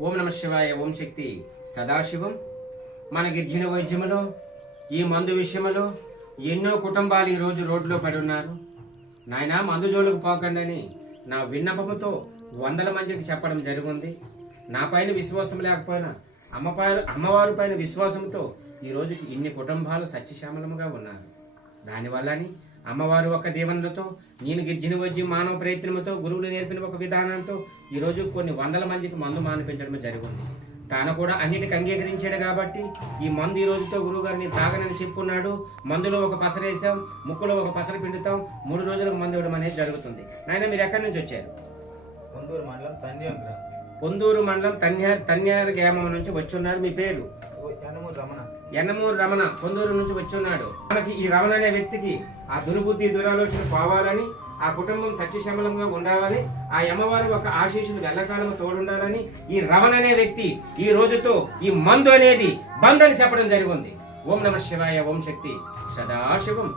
ఓం నమ శివాయ. ఓం శక్తి సదాశివం. మన గిర్జన వైద్యములో ఈ మందు విషయంలో ఎన్నో కుటుంబాలు ఈరోజు రోడ్లో పడి ఉన్నారు. నాయన మందు జోలుకు పోకండి నా విన్నపముతో వందల మందికి చెప్పడం జరిగింది. నా పైన విశ్వాసం లేకపోయినా అమ్మవారి పైన విశ్వాసంతో ఈరోజు ఇన్ని కుటుంబాలు సత్యశ్యామలముగా ఉన్నారు. దానివల్లని అమ్మవారు ఒక దీవెనలతో, నేను గిర్జన వైద్యం మానవ ప్రయత్నంతో, గురువులు నేర్పిన ఒక విధానంతో ఈరోజు కొన్ని వందల మందికి మందు మానిపించడం జరిగింది. తాను కూడా అన్నిటికి అంగీకరించాడు కాబట్టి ఈ మందు ఈ రోజుతో గురువు గారు నేను తాగనని చెప్పుకున్నాడు. మందులో ఒక పసరేసాం, ముక్కులో ఒక పసర పిండుతాం, 3 రోజులకు మందు ఇవ్వడం అనేది జరుగుతుంది. నాయన మీరు ఎక్కడి నుంచి వచ్చారు? పొందూరు మండలం తన్యార గ్రామం నుంచి వచ్చి ఉన్నారు. మీ పేరు? యనమూరు రమణ. పొందూరు నుంచి వచ్చి ఉన్నాడు. మనకి ఈ రమణ అనే వ్యక్తికి ఆ దుర్బుద్ధి దురాలోచన పోవాలని, ఆ కుటుంబం సత్యశమలంగా ఉండాలని, ఆ అమ్మవారి ఒక ఆశీస్సులు ఎల్లకాలం తోడుండాలని ఈ రమణ అనే వ్యక్తి ఈ రోజుతో ఈ మందు అనేది బంద్ అని చెప్పడం జరిగింది. ఓం నమ శివాయ. ఓం శక్తి సదాశివం.